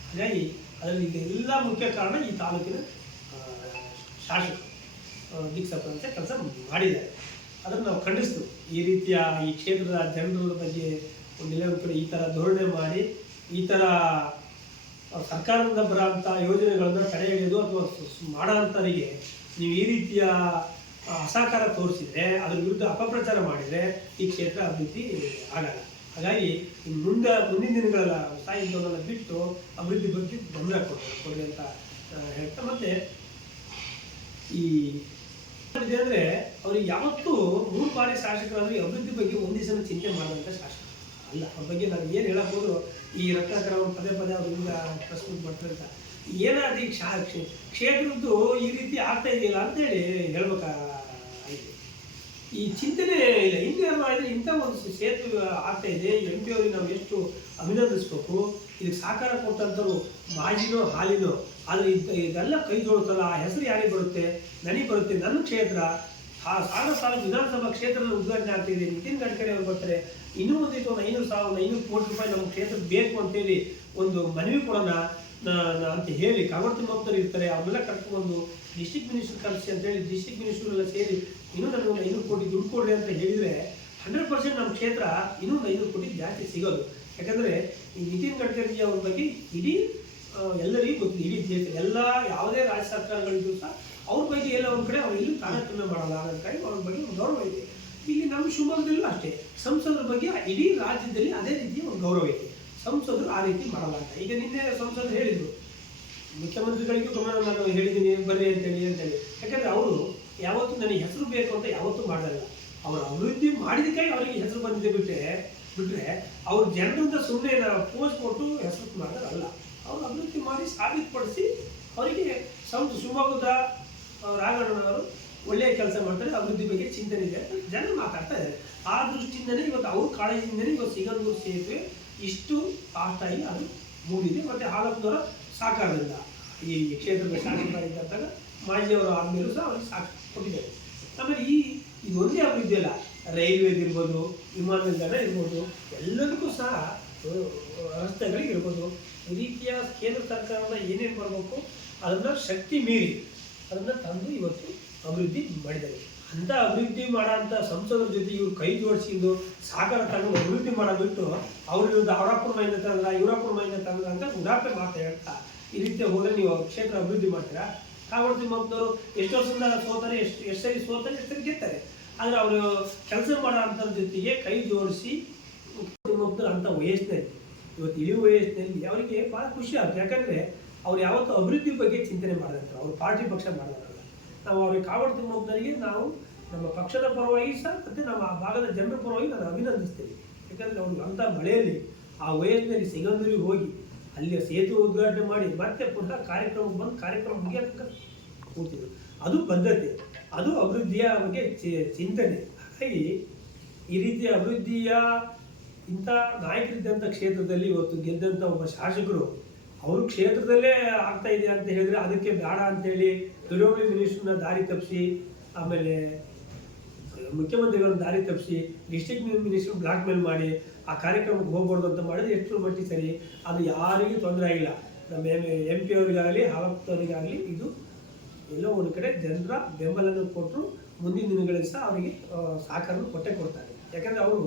ಹಾಗಾಗಿ ಅದರಲ್ಲಿ ಇದೆಲ್ಲ ಮುಖ್ಯ ಕಾರಣ ಈ ತಾಲೂಕಿನ ಶಾಸಕರು ದಿಕ್ ತಪ್ಪಿಸೋಂಥ ಕೆಲಸ ಮಾಡಿದ್ದಾರೆ. ಅದನ್ನು ನಾವು ಖಂಡಿಸ್ತು. ಈ ರೀತಿಯ ಈ ಕ್ಷೇತ್ರದ ಜನರ ಬಗ್ಗೆ ಒಂದೆಲ್ಲ ಒಂದು ಕಡೆ ಈ ಥರ ಧೋರಣೆ ಮಾಡಿ ಈ ಥರ ಸರ್ಕಾರದಿಂದ ಬರೋಂಥ ಯೋಜನೆಗಳನ್ನು ತಡೆ ಹಿಡಿಯೋದು ಅಥವಾ ಮಾಡೋಂಥವರಿಗೆ ನೀವು ಈ ರೀತಿಯ ಅಸಹಕಾರ ತೋರಿಸಿದರೆ, ಅದ್ರ ವಿರುದ್ಧ ಅಪಪ್ರಚಾರ ಮಾಡಿದರೆ ಈ ಕ್ಷೇತ್ರ ಅಭಿವೃದ್ಧಿ ಆಗಲ್ಲ. ಹಾಗಾಗಿ ಮುಂದಿನ ದಿನಗಳ ಸಾಹಿತ್ಯವನ್ನು ಬಿಟ್ಟು ಅಭಿವೃದ್ಧಿ ಬಗ್ಗೆ ಗಮನ ಕೊಡಿ ಅಂತ ಹೇಳ್ತಾ, ಮತ್ತು ಈ ಇದೆ ಅಂದರೆ ಅವ್ರಿಗೆ ಯಾವತ್ತೂ 3 ಬಾರಿ ಶಾಸಕರಾದರೆ ಅಭಿವೃದ್ಧಿ ಬಗ್ಗೆ ಒಂದು ದಿವಸ ಚಿಂತೆ ಮಾಡೋಂಥ ಶಾಸಕ ಅಲ್ಲ. ಅವ್ರ ಬಗ್ಗೆ ನಾನು ಏನು ಹೇಳಬಹುದು, ಈ ರತ್ನಾಕರ್ ಅವರು ಪದೇ ಅವರಿಂದ ಪ್ರಶ್ನೆ ಮಾಡ್ತಾರೆ ಅಂತ ಏನಾದ್ರು ಈ ಕ್ಷೇತ್ರದ್ದು ಈ ರೀತಿ ಆಗ್ತಾ ಇದೆಯಲ್ಲ ಅಂತೇಳಿ ಹೇಳ್ಬೇಕಾಗಿದೆ. ಈ ಚಿಂತನೆ ಇಲ್ಲ. ಹಿಂದೆ ಮಾಡಿದ್ರೆ ಇಂಥ ಒಂದು ಸೇತುವೆ ಆಗ್ತಾ ಇದೆ, MP ಅವ್ರಿಗೆ ನಾವು ಎಷ್ಟು ಅಭಿನಂದಿಸ್ಬೇಕು. ಇದಕ್ಕೆ ಸಹಕಾರ ಕೊಟ್ಟಂಥವ್ರು ಮಾಜಿನೋ ಹಾಲಿನೋ, ಆದರೆ ಇದೆಲ್ಲ ಕೈ ಜೋಡುತ್ತಲ್ಲ, ಆ ಹೆಸರು ಯಾರಿಗೆ ಬರುತ್ತೆ? ನನಗೆ ಬರುತ್ತೆ. ನನ್ನ ಕ್ಷೇತ್ರ ಆ ಸಾಲ ವಿಧಾನಸಭಾ ಕ್ಷೇತ್ರದ ಉದ್ಘಾಟನೆ ಆಗ್ತಿದೆ. ನಿತಿನ್ ಗಡ್ಕರಿ ಅವರು ಬರ್ತಾರೆ, ಇನ್ನೂ ಒಂದಿಟ್ಟು ಒಂದು 500 ಕೋಟಿ ರೂಪಾಯಿ ನಮ್ಮ ಕ್ಷೇತ್ರಕ್ಕೆ ಬೇಕು ಅಂತೇಳಿ ಒಂದು ಮನವಿ ಕೊಡೋಣ ಅಂತ ಹೇಳಿ ಕಾಗೋಡು ತಿಮ್ಮಪ್ಪರು ಇರ್ತಾರೆ, ಅವನ್ನೆಲ್ಲ ಕರ್ಕೊಂಡು ಡಿಸ್ಟ್ರಿಕ್ಟ್ ಮಿನಿಸ್ಟರ್ ಕಳಿಸಿ ಅಂತೇಳಿ ಡಿಸ್ಟ್ರಿಕ್ಟ್ ಮಿನಿಸ್ಟರ್ಗೆಲ್ಲ ಸೇರಿ ಇನ್ನೂ ನನಗೆ ಒಂದು 500 ಕೋಟಿ ದುಡ್ಡು ಕೊಡ್ರಿ ಅಂತ ಹೇಳಿದರೆ 100% ನಮ್ಮ ಕ್ಷೇತ್ರ ಇನ್ನೊಂದು 500 ಕೋಟಿ ಜಾಸ್ತಿ ಸಿಗೋದು. ಯಾಕಂದರೆ ಈ ನಿತಿನ್ ಗಡ್ಕರಿ ಅವ್ರ ಬಗ್ಗೆ ಇಡೀ ಎಲ್ಲರಿಗೂ ಗೊತ್ತಿದೆ. ಇಡೀ ದೇಶ ಎಲ್ಲ ಯಾವುದೇ ರಾಜ್ಯ ಸರ್ಕಾರಗಳಿಗೂ ಸಹ ಅವ್ರ ಬಗ್ಗೆ ಎಲ್ಲ ಒಂದು ಕಡೆ ಅವ್ರು ಎಲ್ಲೂ ತಾರತಮ್ಯ ಮಾಡಲ್ಲ ಅನ್ನೋದಕ್ಕಾಗಿ ಅವ್ರ ಬಗ್ಗೆ ಒಂದು ಗೌರವ ಇದೆ. ಇಲ್ಲಿ ನಮ್ಮ ಶಿವಮೊಗ್ಗದಲ್ಲೂ ಅಷ್ಟೇ ಸಂಸದರ ಬಗ್ಗೆ ಇಡೀ ರಾಜ್ಯದಲ್ಲಿ ಅದೇ ರೀತಿಯ ಒಂದು ಗೌರವ ಇದೆ. ಸಂಸದರು ಆ ರೀತಿ ಮಾಡಲ್ಲ ಅಂತ. ಈಗ ನಿನ್ನೆ ಸಂಸದರು ಹೇಳಿದರು, ಮುಖ್ಯಮಂತ್ರಿಗಳಿಗೂ ಗಮನ ನಾನು ಹೇಳಿದ್ದೀನಿ ಬರ್ರಿ ಅಂತೇಳಿ. ಯಾಕಂದರೆ ಅವರು ಯಾವತ್ತೂ ನನಗೆ ಹೆಸರು ಬೇಕು ಅಂತ ಯಾವತ್ತೂ ಮಾಡಲ್ಲ. ಅವರು ಅಭಿವೃದ್ಧಿ ಮಾಡಿದಕ್ಕಾಗಿ ಅವರಿಗೆ ಹೆಸರು ಬಂದಿದೆ ಬಿಟ್ಟರೆ ಅವ್ರ ಜನರಿಂದ ಸುಮ್ಮನೆ ಪೋಸ್ಟ್ ಕೊಟ್ಟು ಹೆಸರು ಮಾಡೋದಲ್ಲ. ಅವರು ಅಭಿವೃದ್ಧಿ ಮಾಡಿ ಸಾಬೀತುಪಡಿಸಿ ಅವರಿಗೆ ಶಿವಮೊಗ್ಗದ ರಾಘಣ್ಣನವರು ಒಳ್ಳೆಯ ಕೆಲಸ ಮಾಡ್ತಾರೆ, ಅಭಿವೃದ್ಧಿ ಬಗ್ಗೆ ಚಿಂತನೆ ಇದೆ, ಜನ ಮಾತಾಡ್ತಾ ಇದ್ದಾರೆ. ಆ ದೃಷ್ಟಿಯಿಂದನೇ ಇವತ್ತು ಅವ್ರ ಕಾಳಜಿಯಿಂದನೇ ಇವತ್ತು ಸಿಗಂದೂರು ಸೇತುವೆ ಇಷ್ಟು ಫಾಸ್ಟಾಗಿ ಅದು ಮೂಡಿದೆ. ಮತ್ತು ಹಾಲಪ್ಪನವರ ಸಹಕಾರದಿಂದ ಈ ಕ್ಷೇತ್ರದ ಶಾಸಕರಾಗಿದ್ದಾಗ ಮಾಜಿಯವರು ಆದ್ಮೇಲೂ ಸಹ ಅವ್ರಿಗೆ ಸಾಕು ಕೊಟ್ಟಿದ್ದಾರೆ. ಆಮೇಲೆ ಇದು ಒಂದೇ ಅಭಿವೃದ್ಧಿ ಅಲ್ಲ, ರೈಲ್ವೇದಿರ್ಬೋದು, ವಿಮಾನ ನಿಲ್ದಾಣ ಇರ್ಬೋದು, ಎಲ್ಲದಕ್ಕೂ ಸಹ ರಸ್ತೆಗಳಿಗೆ ಇರ್ಬೋದು, ಈ ರೀತಿಯ ಕೇಂದ್ರ ಸರ್ಕಾರದ ಏನೇನು ಬರಬೇಕು ಅದನ್ನು ಶಕ್ತಿ ಮೀರಿ ಅದನ್ನು ತಂದು ಇವತ್ತು ಅಭಿವೃದ್ಧಿ ಮಾಡಿದ್ದಾರೆ. ಅಂಥ ಅಭಿವೃದ್ಧಿ ಮಾಡೋಂಥ ಸಂಸದರ ಜೊತೆ ಇವ್ರು ಕೈ ಜೋಡಿಸಿದ್ದು ಸಹಕಾರ ತಗೊಂಡು ಅಭಿವೃದ್ಧಿ ಮಾಡೋದು ಅವ್ರ ವಿರುದ್ಧ ಅವರಪ್ಪನ ಮೈಯಿಂದ ತಂದ್ರ ಇವರಪ್ಪನ ಮೈಯಿಂದ ತಂದ್ರ ಅಂತ ಉಡಾಪೆ ಮಾತು ಹೇಳ್ತಾ ಈ ರೀತಿ ಹೋದರೆ ನೀವು ಕ್ಷೇತ್ರ ಅಭಿವೃದ್ಧಿ ಮಾಡ್ತೀರಾ? ಕಾಗೋಡು ತಿಮ್ಮಪ್ಪನವರು ಎಷ್ಟು ವರ್ಷದಿಂದ ಸೋತಾರೆ, ಎಷ್ಟು ಸರಿ ಸೋತಾರೆ, ಎಷ್ಟು ಸರಿ ಗೆಲ್ತಾರೆ. ಆದರೆ ಅವರು ಕೆಲಸ ಮಾಡೋ ಅಂಥವ್ರ ಜೊತೆಗೆ ಕೈ ಜೋಡಿಸಿ ತಿಮ್ಮಪ್ಪನವರು ಅಂಥ ವಯಸ್ಸಿನಲ್ಲಿ ಇವತ್ತು ಇಳಿ ವಯಸ್ಸಿನಲ್ಲಿ ಅವರಿಗೆ ಭಾಳ ಖುಷಿ ಆಗುತ್ತೆ. ಯಾಕಂದರೆ ಅವ್ರು ಯಾವತ್ತೂ ಅಭಿವೃದ್ಧಿ ಬಗ್ಗೆ ಚಿಂತನೆ ಮಾಡಿದಂತಾರೆ, ಅವ್ರು ಪಾರ್ಟಿ ಪಕ್ಷ ಮಾಡಿದಾರಲ್ಲ. ನಾವು ಅವ್ರಿಗೆ ಕಾಗೋಡು ತಿಮ್ಮಪ್ಪನವರಿಗೆ ನಾವು ನಮ್ಮ ಪಕ್ಷದ ಪರವಾಗಿ ಸಹ ಮತ್ತು ನಮ್ಮ ಭಾಗದ ಜನರ ಪರವಾಗಿ ನಾನು ಅಭಿನಂದಿಸ್ತೇನೆ. ಯಾಕಂದರೆ ಅವ್ರಿಗೆ ಅಂಥ ಮಳೆಯಲ್ಲಿ ಆ ವಯಸ್ಸಿನಲ್ಲಿ ಸಿಗಂದೂರಿಗೆ ಹೋಗಿ ಅಲ್ಲಿ ಸೇತುವೆ ಉದ್ಘಾಟನೆ ಮಾಡಿ ಮತ್ತೆ ಪುನಃ ಕಾರ್ಯಕ್ರಮಕ್ಕೆ ಬಂದು ಕಾರ್ಯಕ್ರಮ ಮುಗಿಯೋದಕ್ಕೆ ಕೂತಿದ್ರು. ಅದು ಬದ್ಧತೆ, ಅದು ಅಭಿವೃದ್ಧಿಯ ಬಗ್ಗೆ ಚಿಂತನೆ. ಹಾಗಾಗಿ ಈ ರೀತಿಯ ಅಭಿವೃದ್ಧಿಯ ಇಂಥ ನಾಯಕರಿದ್ದಂಥ ಕ್ಷೇತ್ರದಲ್ಲಿ ಇವತ್ತು ಗೆದ್ದಂಥ ಒಬ್ಬ ಶಾಸಕರು ಅವರು ಕ್ಷೇತ್ರದಲ್ಲೇ ಆಗ್ತಾ ಇದೆ ಅಂತ ಹೇಳಿದ್ರೆ ಅದಕ್ಕೆ ಬೇಡ ಅಂತೇಳಿ ಪಿಡಬ್ಲ್ಯೂ ಮಿನಿಸ್ಟ್ರನ್ನ ದಾರಿ ತಪ್ಪಿಸಿ, ಆಮೇಲೆ ಮುಖ್ಯಮಂತ್ರಿಗಳನ್ನ ದಾರಿ ತಪ್ಪಿಸಿ, ಡಿಸ್ಟ್ರಿಕ್ಟ್ ಮಿನಿಸ್ಟರ್ ಬ್ಲಾಕ್ ಮೇಲ್ ಮಾಡಿ ಆ ಕಾರ್ಯಕ್ರಮಕ್ಕೆ ಹೋಗ್ಬಾರ್ದು ಅಂತ ಮಾಡಿದ್ರೆ ಎಷ್ಟು ಮಟ್ಟಿಗೆ ಸರಿ? ಅದು ಯಾರಿಗೂ ತೊಂದರೆ ಆಗಿಲ್ಲ. ನಮ್ಮ MP ಅವರಿಗಾಗಲಿ ಹಾಲಪ್ಪನವರಿಗಾಗಲಿ ಇದು ಎಲ್ಲೋ ಒಂದು ಕಡೆ ಜನರ ಬೆಂಬಲವನ್ನು ಕೊಟ್ಟರು. ಮುಂದಿನ ದಿನಗಳಲ್ಲಿ ಸಹ ಅವರಿಗೆ ಸಹಕಾರವನ್ನು ಕೊಟ್ಟೇ ಕೊಡ್ತಾರೆ. ಯಾಕಂದರೆ ಅವರು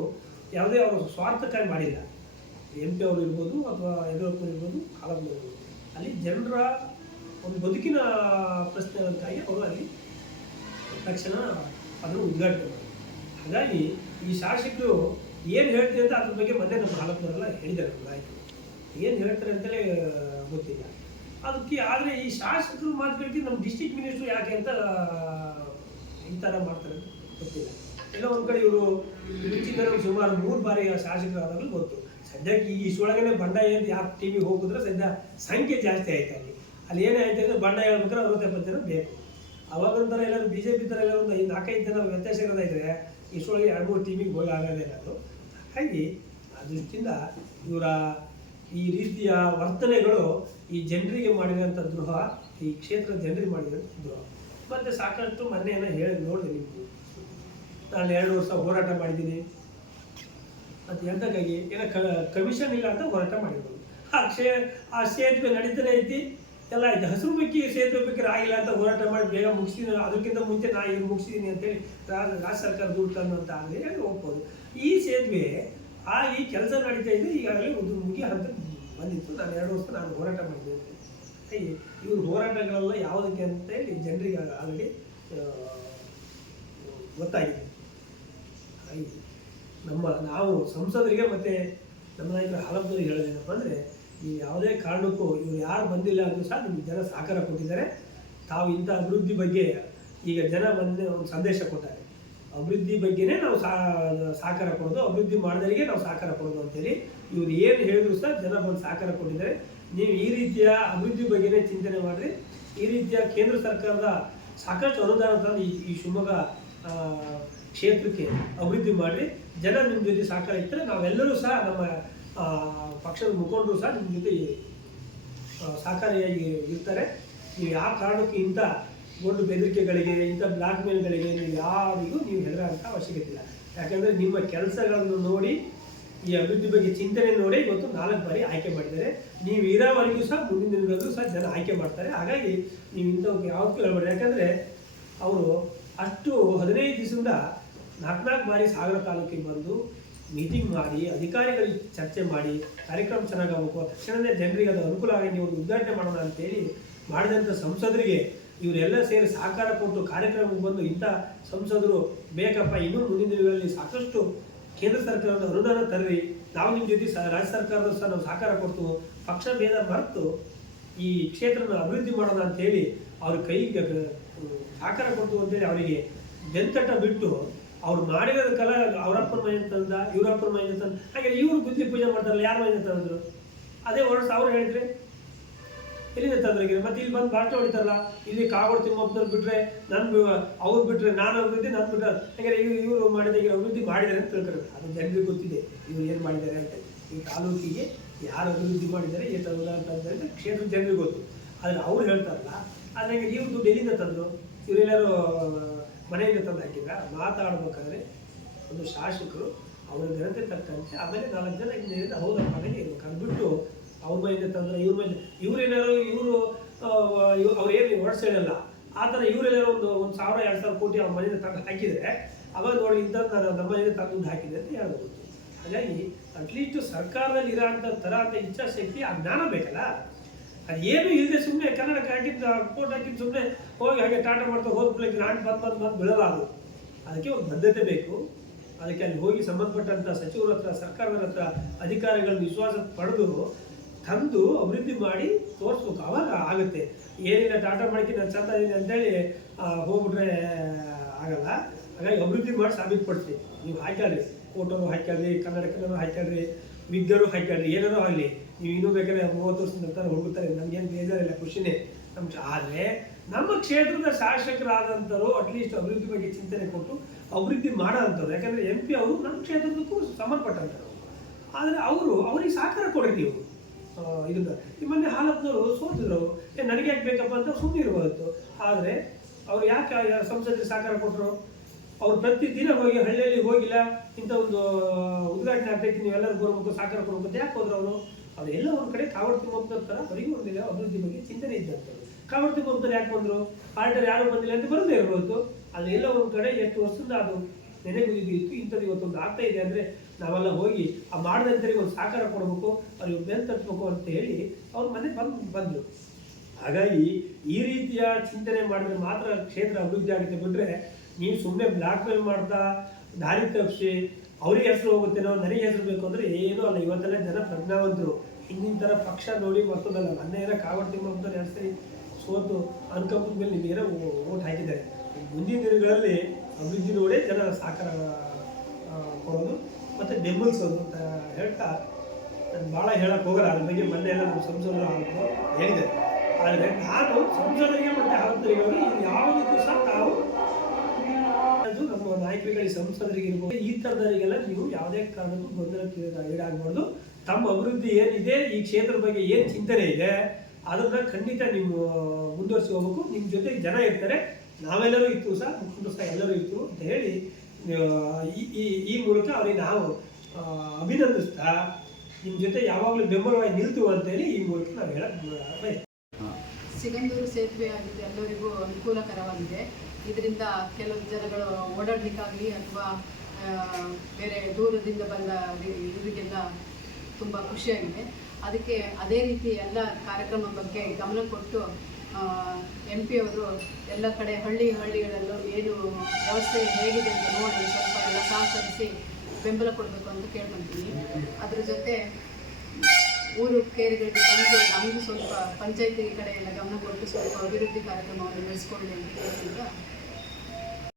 ಯಾವುದೇ ಅವರು ಸ್ವಾರ್ಥಕ್ಕಾಗಿ ಮಾಡಿಲ್ಲ. MP ಅವರು ಇರ್ಬೋದು ಅಥವಾ ಯಡಿಯೂರಪ್ಪನವರು ಇರ್ಬೋದು, ಹಾಲಪ್ಪನವರು ಇರ್ಬೋದು, ಅಲ್ಲಿ ಜನರ ಒಂದು ಬದುಕಿನ ಪ್ರಶ್ನೆಗಳಿಗಾಗಿ ಅವರು ಅಲ್ಲಿ ತಕ್ಷಣ ಅದನ್ನು ಉದ್ಘಾಟನೆ ಮಾಡಿ. ಹಾಗಾಗಿ ಈ ಶಾಸಕರು ಏನು ಹೇಳ್ತೀವಿ ಅಂತ ಅದ್ರ ಬಗ್ಗೆ ಮೊನ್ನೆ ನಮ್ಮ ಹಾಲಪ್ಪನವರೆಲ್ಲ ಹೇಳಿದ್ದಾರೆ. ನಾಯಕರು ಏನು ಹೇಳ್ತಾರೆ ಅಂತಲೇ ಗೊತ್ತಿಲ್ಲ ಅದಕ್ಕೆ. ಆದರೆ ಈ ಶಾಸಕರು ಮಾತುಗಳಿಗೆ ನಮ್ಮ ಡಿಸ್ಟ್ರಿಕ್ಟ್ ಮಿನಿಸ್ಟ್ರು ಯಾಕೆ ಅಂತ ಈ ಥರ ಮಾಡ್ತಾರೆ ಗೊತ್ತಿಲ್ಲ. ಎಲ್ಲ ಒಂದು ಕಡೆ ಇವರು ಮುಂಚಿನ ಸುಮಾರು 3 ಬಾರಿ ಶಾಸಕರಾದಾಗಲೂ ಗೊತ್ತು. ಸದ್ಯಕ್ಕೆ ಇಷ್ಟೊಳಗನೆ ಬಂಡಾಯ ಅಂತ ಯಾವ ಟಿವಿಗೆ ಹೋಗಿದ್ರೆ ಸದ್ಯ ಸಂಖ್ಯೆ ಜಾಸ್ತಿ ಆಯ್ತು. ಅಲ್ಲಿ ಏನೇ ಆಯ್ತು ಅಂದರೆ ಬಂಡಾಯ ಹೇಳ್ಬೇಕಾದ್ರೆ 60-70 ಜನ ಬೇಕು. ಅವಾಗಂತರ ಎಲ್ಲರೂ BJP ಥರ ಎಲ್ಲ ಒಂದು 4-5 ಜನ ವ್ಯತ್ಯಾಸ ಇರೋದಾಯಿದ್ರೆ ಇಷ್ಟೊಳಗೆ 2-3 ಟಿವಿಗೆ ಹೋಗಿ ಆಗೋದೇ ಅದು. ಹಾಗಾಗಿ ಆ ದೃಷ್ಟಿಯಿಂದ ಇವರ ಈ ರೀತಿಯ ವರ್ತನೆಗಳು ಈ ಜನರಿಗೆ ಮಾಡಿದಂಥ ದ್ರೋಹ, ಈ ಕ್ಷೇತ್ರದ ಜನರಿಗೆ ಮಾಡಿದಂಥ ದ್ರೋಹ. ಮತ್ತು ಸಾಕಷ್ಟು ಮೊನ್ನೆ ಏನೋ ಹೇಳಿ ನೋಡಿದೆ ನಿಮಗೆ, ನಾನು 2 ವರ್ಷ ಹೋರಾಟ ಮಾಡಿದ್ದೀನಿ ಮತ್ತು ಎಂತಕ್ಕಾಗಿ ಏನೋ ಕಮಿಷನ್ ಇಲ್ಲ ಅಂತ ಹೋರಾಟ ಮಾಡಿರ್ಬೋದು. ಆ ಸೇತುವೆ ನಡೀತಾನೆ ಐತಿ, ಎಲ್ಲ ಆಯ್ತು. ಹಸಿರು ಬೇಕಿ ಸೇತುವೆ ಬೇಕಾದ್ರೆ ಆಗಿಲ್ಲ ಅಂತ ಹೋರಾಟ ಮಾಡಿ ಬೇಗ ಮುಗಿಸಿದ್ದೀನಿ, ಅದಕ್ಕಿಂತ ಮುಂಚೆ ನಾನು ಇದು ಮುಗಿಸಿದ್ದೀನಿ ಅಂತೇಳಿ ರಾಜ್ಯ ಸರ್ಕಾರ ದುಡ್ಡು ತಂದು ಅಂತ ಆಗಲಿ ಒಪ್ಬೋದು. ಈ ಸೇತುವೆ ಆಗಿ ಕೆಲಸ ನಡೀತಾ ಇದೆ, ಈಗಾಗಲೇ ಒಂದು ಮುಗಿ ಹಂತ ಬಂದಿತ್ತು. ನಾನು 2 ವರ್ಷ ನಾನು ಹೋರಾಟ ಮಾಡಿದ್ದೆ. ಇವ್ರ ಹೋರಾಟಗಳೆಲ್ಲ ಯಾವುದಕ್ಕೆ ಅಂತೇಳಿ ಜನರಿಗೆ ಆಲ್ರೆಡಿ ಗೊತ್ತಾಗಿದೆ. ಹಾಗೆ ನಾವು ಸಂಸದರಿಗೆ ಮತ್ತು ನಮ್ಮ ನಾಯಕರ ಹಾಲಪ್ಪನವರಿಗೆ ಹೇಳೋದೇನಪ್ಪ ಅಂದರೆ, ಈ ಯಾವುದೇ ಕಾರಣಕ್ಕೂ ಇವ್ರು ಯಾರು ಬಂದಿಲ್ಲ ಅಂದರೂ ಸಹ ನಿಮಗೆ ಜನ ಸಹಕಾರ ಕೊಟ್ಟಿದ್ದಾರೆ. ತಾವು ಇಂಥ ಅಭಿವೃದ್ಧಿ ಬಗ್ಗೆ ಈಗ ಜನ ಬಂದು ಒಂದು ಸಂದೇಶ ಕೊಟ್ಟಾರೆ, ಅಭಿವೃದ್ಧಿ ಬಗ್ಗೆನೇ ನಾವು ಸಹಕಾರ ಕೊಡೋದು, ಅಭಿವೃದ್ಧಿ ಮಾಡಿದವರಿಗೆ ನಾವು ಸಹಕಾರ ಕೊಡೋದು ಅಂತೇಳಿ ಇವ್ರು ಏನು ಹೇಳಿದ್ರು ಸಹ ಜನ ಬಂದು ಸಹಕಾರ ಕೊಟ್ಟಿದ್ದಾರೆ. ನೀವು ಈ ರೀತಿಯ ಅಭಿವೃದ್ಧಿ ಬಗ್ಗೆನೇ ಚಿಂತನೆ ಮಾಡಿರಿ. ಈ ರೀತಿಯ ಕೇಂದ್ರ ಸರ್ಕಾರದ ಸಾಕಷ್ಟು ಅನುದಾನ ತಂದು ಈ ಶಿವಮೊಗ್ಗ ಕ್ಷೇತ್ರಕ್ಕೆ ಅಭಿವೃದ್ಧಿ ಮಾಡಿರಿ. ಜನ ನಿಮ್ಮ ಜೊತೆ ಸಹಕಾರ ಇರ್ತಾರೆ. ನಾವೆಲ್ಲರೂ ಸಹ ನಮ್ಮ ಪಕ್ಷದ ಮುಖಂಡರು ಸಹ ನಿಮ್ಮ ಜೊತೆ ಸಹಕಾರಿಯಾಗಿ ಇರ್ತಾರೆ. ನೀವು ಯಾವ ಕಾರಣಕ್ಕೂ ಇಂಥ ದೊಡ್ಡ ಬೆದರಿಕೆಗಳಿಗೆ, ಇಂಥ ಬ್ಲಾಕ್ ಮೇಲ್ಗಳಿಗೆ ನೀವು ಯಾರಿಗೂ ನೀವು ಹೆದರಾಂಥ ಅವಶ್ಯಕತೆ ಇಲ್ಲ. ಯಾಕಂದರೆ ನಿಮ್ಮ ಕೆಲಸಗಳನ್ನು ನೋಡಿ, ಈ ಅಭಿವೃದ್ಧಿ ಬಗ್ಗೆ ಚಿಂತನೆ ನೋಡಿ ಇವತ್ತು 4 ಬಾರಿ ಆಯ್ಕೆ ಮಾಡಿದ್ದಾರೆ. ನೀವು ಇರೋವರೆಗೂ ಸಹ ಮುಂದಿನ ದಿನಗಳಲ್ಲೂ ಸಹ ಜನ ಆಯ್ಕೆ ಮಾಡ್ತಾರೆ. ಹಾಗಾಗಿ ನೀವು ಇಂಥವ್ರಿಗೆ ಯಾವತ್ತೂ ಹೇಳ್ಬೇಡಿ. ಯಾಕಂದರೆ ಅವರು ಅಷ್ಟು 15 ದಿವಸದಿಂದ 4 ಬಾರಿ ಸಾಗರ ತಾಲೂಕಿಗೆ ಬಂದು ಮೀಟಿಂಗ್ ಮಾಡಿ, ಅಧಿಕಾರಿಗಳಿಗೆ ಚರ್ಚೆ ಮಾಡಿ, ಕಾರ್ಯಕ್ರಮ ಚೆನ್ನಾಗಾಗಬೇಕು, ತಕ್ಷಣವೇ ಜನರಿಗೆ ಅದು ಅನುಕೂಲ ಆಗಿ ಒಂದು ಉದ್ಘಾಟನೆ ಮಾಡೋಣ ಅಂತೇಳಿ ಮಾಡಿದಂಥ ಸಂಸದರಿಗೆ ಇವರೆಲ್ಲ ಸೇರಿ ಸಹಕಾರ ಕೊಟ್ಟು ಕಾರ್ಯಕ್ರಮಕ್ಕೆ ಬಂದು ಇಂಥ ಸಂಸದರು ಬೇಕಪ್ಪ, ಇನ್ನೂ ಮುಂದಿನ ದಿನಗಳಲ್ಲಿ ಸಾಕಷ್ಟು ಕೇಂದ್ರ ಸರ್ಕಾರದ ಅನುದಾನ ತರ್ರಿ, ನಾವು ನಿಮ್ಮ ಜೊತೆ ರಾಜ್ಯ ಸರ್ಕಾರದ ಸಹ ನಾವು ಸಹಕಾರ ಕೊಡ್ತು, ಪಕ್ಷ ಭೇದ ಮರೆತು ಈ ಕ್ಷೇತ್ರನ ಅಭಿವೃದ್ಧಿ ಮಾಡೋಣ ಅಂತೇಳಿ ಅವ್ರ ಕೈಗೆ ಸಹಕಾರ ಕೊಡ್ತು ಅಂತೇಳಿ ಅವರಿಗೆ ಬೆಂತಟ ಬಿಟ್ಟು ಅವ್ರು ಮಾಡಿರೋದ ಕಲ ಅವರಪ್ಪನ ಮೈನ ತಂದ, ಇವರಪ್ಪನ ಮೈನ ತಂದ. ಹಾಗೆ ಇವರು ಬುದ್ಧಿ ಪೂಜೆ ಮಾಡ್ತಾರಲ್ಲ, ಯಾರ ಮೈನ ತಂದ್ರು? ಅದೇ ಹೊರಡ್ಸ ಅವ್ರು ಹೇಳಿದ್ರೆ ಎಲ್ಲಿಂದ ತಂದ್ರಿಗೆ ಮತ್ತೆ ಇಲ್ಲಿ ಬಂದು ಭಾಷಣ ಹೊಡಿತಾರಲ್ಲ, ಇಲ್ಲಿ ಕಾಗೋಡು ತಿಮ್ಮಪ್ಪನವ್ರು ಬಿಟ್ರೆ ಅವ್ರು ಬಿಟ್ರೆ ನಾನು ಅಭಿವೃದ್ಧಿ, ನಾನು ಬಿಟ್ರೆ ಯಾಕಂದ್ರೆ ಇವರು ಮಾಡಿದ ಅಭಿವೃದ್ಧಿ ಮಾಡಿದ್ದಾರೆ ಅಂತ ತಿಳ್ತಾರೆ. ಅದು ಜನರಿಗೆ ಗೊತ್ತಿದೆ ಇವ್ರು ಏನು ಮಾಡಿದ್ದಾರೆ ಅಂತ. ಈ ತಾಲೂಕಿಗೆ ಯಾರು ಅಭಿವೃದ್ಧಿ ಮಾಡಿದ್ದಾರೆ ಎಷ್ಟು ಅನುದಾನ ತಂದರೆ ಕ್ಷೇತ್ರದ ಜನರಿಗೆ ಗೊತ್ತು. ಆದರೆ ಅವ್ರು ಹೇಳ್ತಾರಲ್ಲ, ಆದರೆ ನೀವು ದುಡ್ಡು ಎಲ್ಲಿಂದ ತಂದರು, ಇವರೆಲ್ಲರೂ ಮನೆಯಿಂದ ತಂದು ಹಾಕಿದ್ರ? ಮಾತಾಡ್ಬೇಕಾದ್ರೆ ಒಂದು ಶಾಸಕರು ಅವರ ಘನತೆ ತಕ್ಕಂತೆ ಆಮೇಲೆ 4 ಜನ ಇಂಜಿನಿಯರ್ ಹೌದಪ್ಪ ಮನೆಗೆ ಇರ್ಬೇಕು. ಅದು ಬಿಟ್ಟು ಅವ್ರ ಮನೆಯಿಂದ ತಂದ್ರೆ ಇವ್ರ ಮೇಲೆ ಇವರೇನಾರು ಅವ್ರೇನು ಹೊರಡ್ಸೇಳಲ್ಲ ಆ ಥರ ಇವರೆಲ್ಲರೂ ಒಂದು 1,000-2,000 ಕೋಟಿ ಅವ್ರ ಮನೆಯಿಂದ ತಂದು ಹಾಕಿದರೆ ಅವಾಗ ನೋಡಿ ಇದ್ದಂತ ನಮ್ಮ ಮನೆಯಿಂದ ತಂದು ಹಾಕಿದೆ ಅಂತ ಹೇಳ್ಬೋದು. ಹಾಗಾಗಿ ಅಟ್ಲೀಸ್ಟ್ ಸರ್ಕಾರದಲ್ಲಿ ಇರೋಂಥ ಥರ ಅಂತ ಇಚ್ಛಾಶಕ್ತಿ ಆ ಜ್ಞಾನ ಬೇಕಲ್ಲ. ಅದು ಏನು ಇಲ್ಲದೆ ಸುಮ್ಮನೆ ಕನ್ನಡಕ್ಕೆ ಹಾಕಿದ್ದು ಕೋಟ್ ಹಾಕಿದ್ದು ಸುಮ್ಮನೆ ಹೋಗಿ ಹಾಗೆ ಟಾಟಾ ಮಾಡ್ತಾ ಹೋಗ್ಬಿಡ್ಲಿ ಗ್ರಾಂಟ್ ಬಂದು ಬೀಳಲ್ಲ. ಅದು ಅದಕ್ಕೆ ಒಂದು ಬದ್ಧತೆ ಬೇಕು. ಅದಕ್ಕೆ ಅಲ್ಲಿ ಹೋಗಿ ಸಂಬಂಧಪಟ್ಟಂಥ ಸಚಿವರ ಹತ್ರ, ಸರ್ಕಾರದ ಹತ್ರ ಅಧಿಕಾರಿಗಳ ವಿಶ್ವಾಸ ಪಡೆದು ತಂದು ಅಭಿವೃದ್ಧಿ ಮಾಡಿ ತೋರಿಸ್ಬೇಕು. ಆವಾಗ ಆಗುತ್ತೆ. ಏನಿಲ್ಲ ಟಾಟಾ ಮಾಡಿಕೆ ನಾನು ಚಂದ ಇದೀನಿ ಅಂತೇಳಿ ಹೋಗ್ಬಿಟ್ರೆ ಆಗಲ್ಲ. ಹಾಗಾಗಿ ಅಭಿವೃದ್ಧಿ ಮಾಡಿ ಸಾಬೀತುಪಡಿಸಿ. ನೀವು ಹಾಕ್ಯಾಳ್ರಿ, ಫೋಟೋನು ಹಾಕ್ಯಾಳ್ರಿ, ಕನ್ನಡಕನೂ ಹಾಕ್ಯಾಳ್ರಿ, ವಿಗ್ಗರು ಹಾಕ್ಯಾಳ್ರಿ, ಏನಾರು ಆಗಲಿ. ನೀವು ಇನ್ನೂ ಬೇಕಾದ್ರೆ 30 ವರ್ಷದ ನಂತರ ಹೋಗುತ್ತಾರೆ, ನಮಗೇನು ಬೇಜಾರಿಲ್ಲ, ಖುಷಿನೇ ನಮ್ಗೆ. ಆದರೆ ನಮ್ಮ ಕ್ಷೇತ್ರದ ಶಾಸಕರಾದಂಥವ್ರು ಅಟ್ಲೀಸ್ಟ್ ಅಭಿವೃದ್ಧಿ ಬಗ್ಗೆ ಚಿಂತನೆ ಕೊಟ್ಟು ಅಭಿವೃದ್ಧಿ ಮಾಡೋ ಅಂಥವ್ರು. ಯಾಕಂದರೆ MP ಅವರು ನಮ್ಮ ಕ್ಷೇತ್ರದಕ್ಕೂ ಸಂಬಂಧಪಟ್ಟಂಥವ್ರು. ಆದರೆ ಅವ್ರಿಗೆ ಸಹಕಾರ ಕೊಡ್ರಿ ನೀವು. ಇದನ್ನ ಈ ಮೊನ್ನೆ ಹಾಲಪ್ಪನವರು ಸೋತಿದ್ರು, ನನಗೆ ಯಾಕೆ ಬೇಕಪ್ಪ ಅಂತ ಸುಮ್ಮನೆ ಇರ್ಬೋದು. ಆದರೆ ಅವ್ರು ಯಾಕೆ ಸಂಸದರಿಗೆ ಸಹಕಾರ ಕೊಟ್ಟರು? ಅವ್ರು ಪ್ರತಿದಿನ ಹೋಗಿ ಹಳ್ಳಿಯಲ್ಲಿ ಹೋಗಿಲ್ಲ, ಇಂಥ ಒಂದು ಉದ್ಘಾಟನೆ ಆಗ್ತೈತಿ, ನೀವೆಲ್ಲರೂ ಬರ್ಬೇಕು, ಸಹಕಾರ ಕೊಡ್ಬೇಕು ಅಂತ ಯಾಕೆ ಹೋದ್ರು ಅವರು? ಅವರೆಲ್ಲ ಒಂದು ಕಡೆ ಕಾಗೋಡು ತಿಮ್ಮಪ್ಪನವ್ರ ಥರ ಬರೀ ಒಂದಿಲ್ಲ ಅಭಿವೃದ್ಧಿ ಬಗ್ಗೆ ಚಿಂತನೆ ಇದ್ದಂಥವ್ರು. ಕಾಗೋಡು ತಿಮ್ಮಪ್ಪನವ್ರು ಯಾಕೆ ಬಂದರು? ಪಾರ್ಟಿಯವ್ರು ಯಾರು ಬಂದಿಲ್ಲ ಅಂತ ಬರದೇ ಇರ್ಬೋದು. ಅದೆಲ್ಲ ಒಂದು ಕಡೆ 8 ವರ್ಷದಿಂದ ಅದು ನೆನೆಗುದಿದ್ದು ಇಂಥದ್ದು ಇವತ್ತೊಂದು ಆಗ್ತಾ ಇದೆ ಅಂದರೆ ನಾವೆಲ್ಲ ಹೋಗಿ ಆ ಮಾಡಿದಂಥವ್ರಿಗೆ ಒಂದು ಸಹಕಾರ ಕೊಡಬೇಕು, ಅವ್ರಿಗೆ ಬೆನ್ನು ತಟ್ಟಬೇಕು ಅಂತ ಹೇಳಿ ಅವ್ರ ಮನೆ ಬಂದರು. ಹಾಗಾಗಿ ಈ ರೀತಿಯ ಚಿಂತನೆ ಮಾಡಿದ್ರೆ ಮಾತ್ರ ಕ್ಷೇತ್ರ ಅಭಿವೃದ್ಧಿ ಆಗುತ್ತೆ. ಬಿಟ್ಟರೆ ನೀವು ಸುಮ್ಮನೆ ಬ್ಲಾಕ್ ಮೇಲ್ ಮಾಡ್ತಾ ದಾರಿ ತಪ್ಪಿಸಿ ಅವ್ರಿಗೆ ಹೆಸರು ಹೋಗುತ್ತೇನೋ ನನಗೆ ಹೆಸರು ಬೇಕು ಅಂದರೆ ಏನೂ ಅಲ್ಲ. ಇವತ್ತೆಲ್ಲ ಜನ ಪ್ರಜ್ಞಾವಂತರು. ಹಿಂದಿನ ಥರ ಪಕ್ಷ ನೋಡಿ ಮತ್ತೊಂದಲ್ಲ. ಮೊನ್ನೆ ಕಾಗೋಡು ತಿಮ್ಮಪ್ಪನವ್ರು 2 ಸರಿ ಸೋತು ಅನ್ಕಂಪದ ಮೇಲೆ ನಿಮಗೇನೋ ಓಟ್ ಹಾಕಿದ್ದಾರೆ. ಮುಂದಿನ ದಿನಗಳಲ್ಲಿ ಅಭಿವೃದ್ಧಿ ನೋಡೇ ಜನ ಸಹಕಾರ ಕೊಡೋದು ಮತ್ತು ಬೆಂಬಲಿಸೋದು ಅಂತ ಹೇಳ್ತಾ ನಾನು ಭಾಳ ಹೇಳಕ್ಕೆ ಹೋಗಲ್ಲ. ಅದ್ರ ಬಗ್ಗೆ ಮೊನ್ನೆ ಎಲ್ಲ ನಮ್ಮ ಸಂಸದರು ಹೇಳಿದೆ. ಆದರೆ ನಾನು ಸಂಸದರಿಗೆ ಮತ್ತು ಆಯುಕ್ತರಿಗೆ ಯಾವುದಕ್ಕೂ ಸಹ ತಾವು ನಮ್ಮ ನಾಯಕರಿಗೆ, ಸಂಸದರಿಗಿರ್ಬೋದು, ಈ ಥರದವರಿಗೆಲ್ಲ ನೀವು ಯಾವುದೇ ಕಾರಣಕ್ಕೂ ಗೊಂದಲಕ್ಕೆ ಈಡಾಗಬಾರ್ದು. ತಮ್ಮ ಅಭಿವೃದ್ಧಿ ಏನಿದೆ, ಈ ಕ್ಷೇತ್ರದ ಬಗ್ಗೆ ಏನು ಚಿಂತನೆ ಇದೆ ಅದನ್ನು ಖಂಡಿತ ನೀವು ಮುಂದುವರಿಸಿ ಹೋಗ್ಬೇಕು. ನಿಮ್ಮ ಜೊತೆಗೆ ಜನ ಇರ್ತಾರೆ, ನಾವೆಲ್ಲರೂ ಇರ್ತೀವಿ ಸಹ, ಮುಖಂಡರು ಸಹ ಎಲ್ಲರೂ ಇರ್ತೀವಿ ಅಂತ ಹೇಳಿ ಈ ಮೂಲಕ ಅವರಿಗೆ ನಾವು ಅಭಿನಂದಿಸ್ತಾ ನಿಮ್ಮ ಜೊತೆ ಯಾವಾಗಲೂ ಬೆಂಬಲವಾಗಿ ನಿಲ್ತೀವಿ ಅಂತೇಳಿ ಈ ಮೂಲಕ ನಾವು ಹೇಳಕ್ಕೆ ಸಿಗಂದೂರು ಸೇತುವೆ ಆಗಿದೆ, ಎಲ್ಲರಿಗೂ ಅನುಕೂಲಕರವಾಗಿದೆ. ಇದರಿಂದ ಕೆಲವು ಜನಗಳು ಓಡಾಡಲಿಕ್ಕಾಗಲಿ ಅಥವಾ ಬೇರೆ ದೂರದಿಂದ ಬಂದ ಇವರಿಗೆಲ್ಲ ತುಂಬ ಖುಷಿಯಾಗಿದೆ. ಅದಕ್ಕೆ ಅದೇ ರೀತಿ ಎಲ್ಲ ಕಾರ್ಯಕ್ರಮ ಬಗ್ಗೆ ಗಮನ ಕೊಟ್ಟು MP ಅವರು ಎಲ್ಲ ಕಡೆ ಹಳ್ಳಿಗಳಲ್ಲೂ ಏನು ವ್ಯವಸ್ಥೆ ಹೇಗಿದೆ ಅಂತ ನೋಡಿ ಸ್ವಲ್ಪ ಎಲ್ಲ ಸಹಕರಿಸಿ ಬೆಂಬಲ ಕೊಡಬೇಕು ಅಂತ ಕೇಳ್ಕೊಳ್ತೀನಿ. ಅದ್ರ ಜೊತೆ ಊರು ಕೇರಿಗಳಿಗೆ ಬಂದು ನಮಗೂ ಸ್ವಲ್ಪ ಪಂಚಾಯತಿ ಕಡೆ ಎಲ್ಲ ಗಮನ ಕೊಟ್ಟು ಸ್ವಲ್ಪ ಅಭಿವೃದ್ಧಿ ಕಾರ್ಯಕ್ರಮವನ್ನು ನಡೆಸ್ಕೊಳ್ಳಿ ಅಂತ ಕೇಳ್ತಿದ್ದ